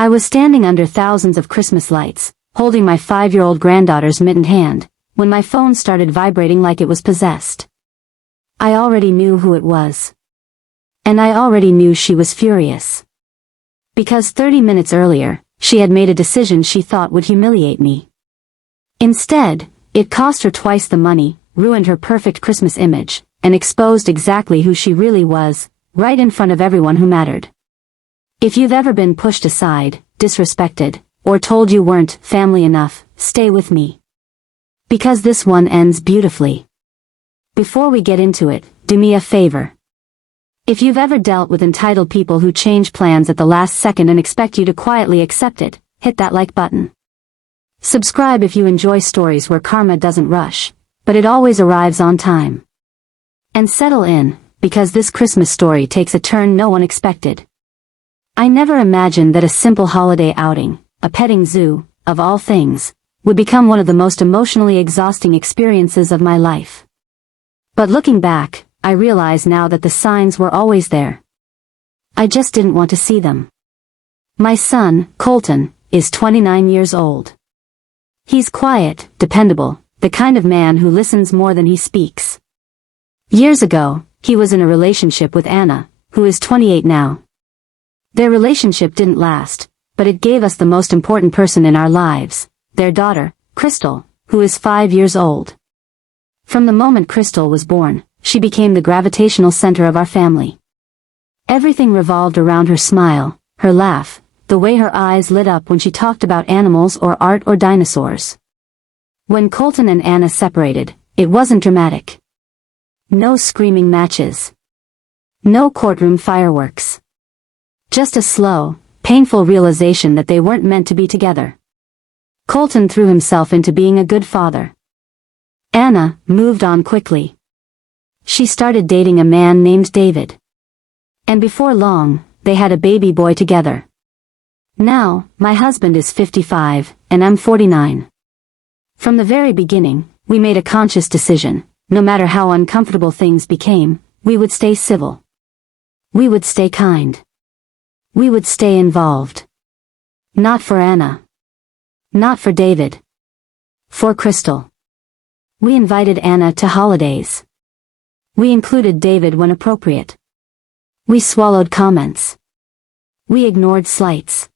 I was standing under thousands of Christmas lights, holding my 5-year-old granddaughter's mittened hand, when my phone started vibrating like it was possessed. I already knew who it was. And I already knew she was furious. Because 30 minutes earlier, she had made a decision she thought would humiliate me. Instead, it cost her twice the money, ruined her perfect Christmas image, and exposed exactly who she really was, right in front of everyone who mattered. If you've ever been pushed aside, disrespected, or told you weren't family enough, stay with me. Because this one ends beautifully. Before we get into it, do me a favor. If you've ever dealt with entitled people who change plans at the last second and expect you to quietly accept it, hit that like button. Subscribe if you enjoy stories where karma doesn't rush, but it always arrives on time. And settle in, because this Christmas story takes a turn no one expected. I never imagined that a simple holiday outing, a petting zoo, of all things, would become one of the most emotionally exhausting experiences of my life. But looking back, I realize now that the signs were always there. I just didn't want to see them. My son, Colton, is 29 years old. He's quiet, dependable, the kind of man who listens more than he speaks. Years ago, he was in a relationship with Anna, who is 28 now. Their relationship didn't last, but it gave us the most important person in our lives, their daughter, Crystal, who is 5 years old. From the moment Crystal was born, she became the gravitational center of our family. Everything revolved around her smile, her laugh, the way her eyes lit up when she talked about animals or art or dinosaurs. When Colton and Anna separated, it wasn't dramatic. No screaming matches. No courtroom fireworks. Just a slow, painful realization that they weren't meant to be together. Colton threw himself into being a good father. Anna moved on quickly. She started dating a man named David. And before long, they had a baby boy together. Now, my husband is 55, and I'm 49. From the very beginning, we made a conscious decision, no matter how uncomfortable things became, we would stay civil. We would stay kind. We would stay involved. Not for Anna. Not for David. For Crystal. We invited Anna to holidays. We included David when appropriate. We swallowed comments. We ignored slights.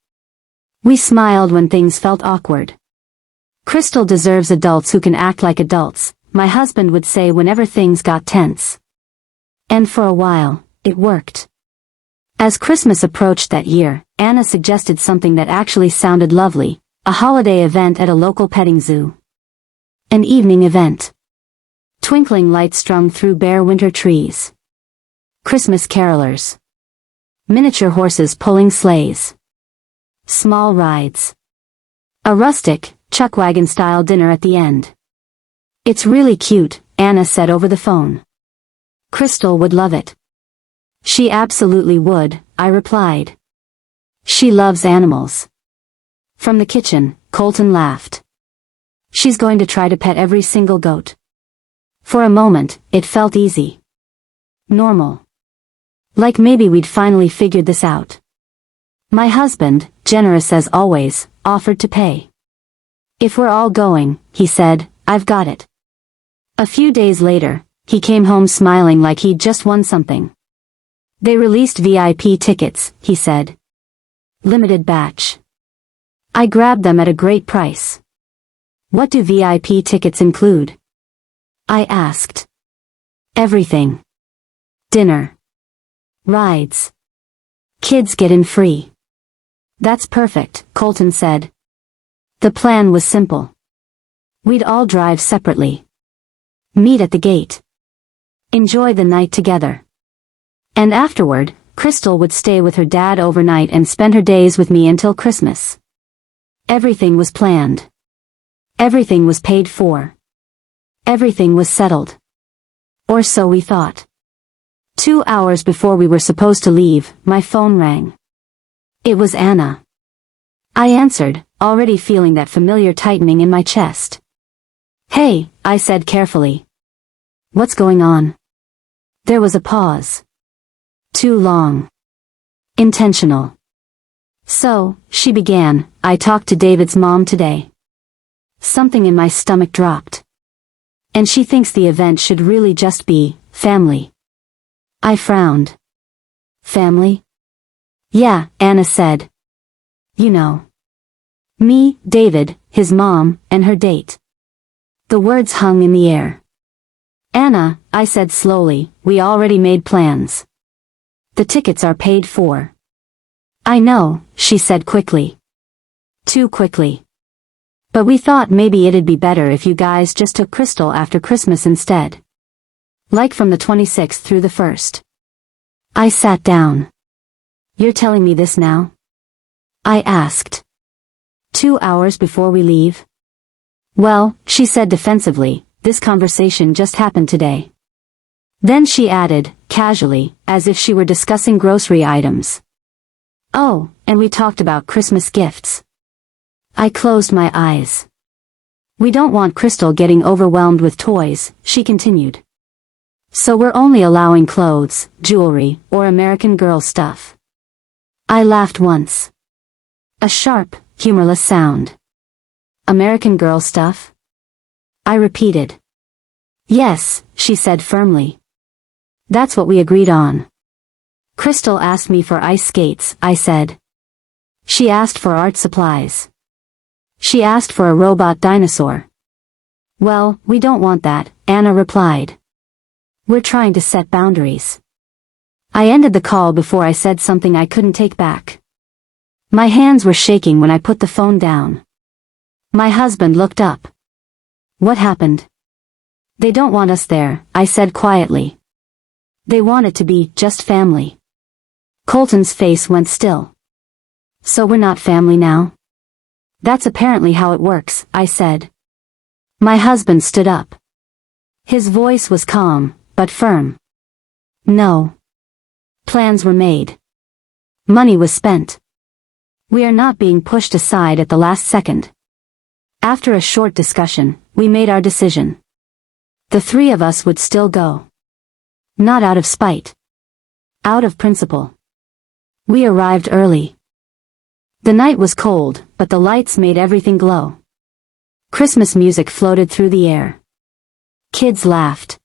We smiled when things felt awkward. Crystal deserves adults who can act like adults, my husband would say whenever things got tense. And for a while, it worked. As Christmas approached that year, Anna suggested something that actually sounded lovely, a holiday event at a local petting zoo. An evening event. Twinkling lights strung through bare winter trees. Christmas carolers. Miniature horses pulling sleighs. Small rides. A rustic, chuck wagon-style dinner at the end. It's really cute, Anna said over the phone. Crystal would love it. She absolutely would, I replied. She loves animals. From the kitchen, Colton laughed. She's going to try to pet every single goat. For a moment, it felt easy. Normal. Like maybe we'd finally figured this out. My husband, generous as always, offered to pay. If we're all going, he said, I've got it. A few days later, he came home smiling like he'd just won something. They released VIP tickets, he said. Limited batch. I grabbed them at a great price. What do VIP tickets include? I asked. Everything. Dinner. Rides. Kids get in free. That's perfect, Colton said. The plan was simple. We'd all drive separately. Meet at the gate. Enjoy the night together. And afterward, Crystal would stay with her dad overnight and spend her days with me until Christmas. Everything was planned. Everything was paid for. Everything was settled. Or so we thought. 2 hours before we were supposed to leave, my phone rang. It was Anna. I answered, already feeling that familiar tightening in my chest. Hey, I said carefully. What's going on? There was a pause. Too long. Intentional. So, she began, I talked to David's mom today. Something in my stomach dropped. And she thinks the event should really just be family. I frowned. Family? Yeah, Anna said. You know. Me, David, his mom, and her date. The words hung in the air. Anna, I said slowly, we already made plans. The tickets are paid for. I know, she said quickly. Too quickly. But we thought maybe it'd be better if you guys just took Crystal after Christmas instead. Like from the 26th through the 1st. I sat down. You're telling me this now? I asked. 2 hours before we leave? Well, she said defensively, this conversation just happened today. Then she added, casually, as if she were discussing grocery items. Oh, and we talked about Christmas gifts. I closed my eyes. We don't want Crystal getting overwhelmed with toys, she continued. So we're only allowing clothes, jewelry, or American Girl stuff. I laughed once. A sharp, humorless sound. American Girl stuff? I repeated. Yes, she said firmly. That's what we agreed on. Crystal asked me for ice skates, I said. She asked for art supplies. She asked for a robot dinosaur. Well, we don't want that, Anna replied. We're trying to set boundaries. I ended the call before I said something I couldn't take back. My hands were shaking when I put the phone down. My husband looked up. What happened? They don't want us there, I said quietly. They want it to be just family. Colton's face went still. So we're not family now? That's apparently how it works, I said. My husband stood up. His voice was calm, but firm. No. Plans were made. Money was spent. We are not being pushed aside at the last second. After a short discussion, we made our decision. The three of us would still go. Not out of spite. Out of principle. We arrived early. The night was cold, but the lights made everything glow. Christmas music floated through the air. Kids laughed.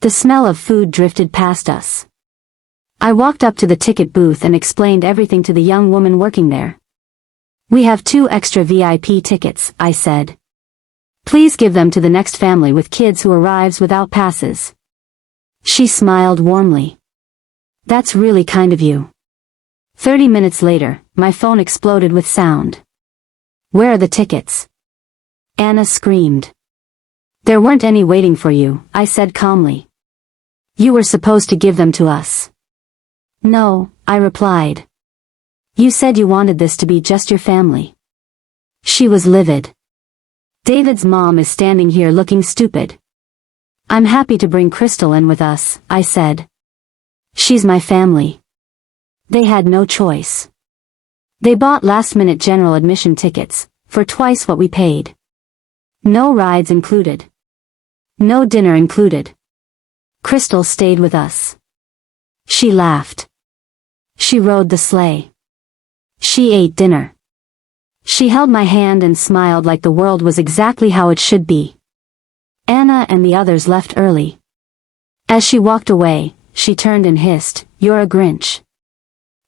The smell of food drifted past us. I walked up to the ticket booth and explained everything to the young woman working there. We have 2 extra VIP tickets, I said. Please give them to the next family with kids who arrives without passes. She smiled warmly. That's really kind of you. 30 minutes later, my phone exploded with sound. Where are the tickets? Anna screamed. There weren't any waiting for you, I said calmly. You were supposed to give them to us. No, I replied. You said you wanted this to be just your family. She was livid. David's mom is standing here looking stupid. I'm happy to bring Crystal in with us, I said. She's my family. They had no choice. They bought last-minute general admission tickets, for twice what we paid. No rides included. No dinner included. Crystal stayed with us. She laughed. She rode the sleigh. She ate dinner. She held my hand and smiled like the world was exactly how it should be. Anna and the others left early. As she walked away, she turned and hissed, "You're a Grinch.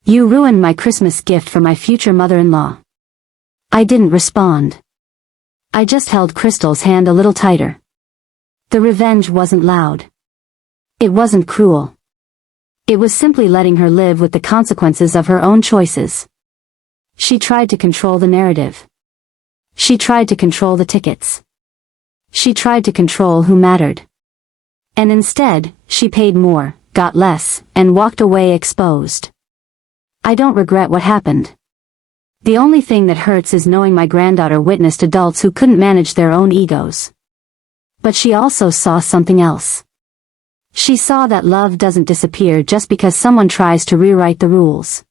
You ruined my Christmas gift for my future mother-in-law." I didn't respond. I just held Crystal's hand a little tighter. The revenge wasn't loud. It wasn't cruel. It was simply letting her live with the consequences of her own choices. She tried to control the narrative. She tried to control the tickets. She tried to control who mattered. And instead, she paid more, got less, and walked away exposed. I don't regret what happened. The only thing that hurts is knowing my granddaughter witnessed adults who couldn't manage their own egos. But she also saw something else. She saw that love doesn't disappear just because someone tries to rewrite the rules.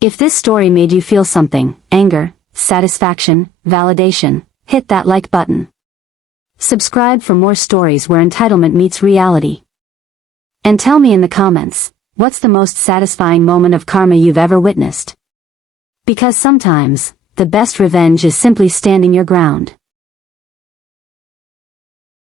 If this story made you feel something, anger, satisfaction, validation, hit that like button. Subscribe for more stories where entitlement meets reality. And tell me in the comments, what's the most satisfying moment of karma you've ever witnessed? Because sometimes, the best revenge is simply standing your ground.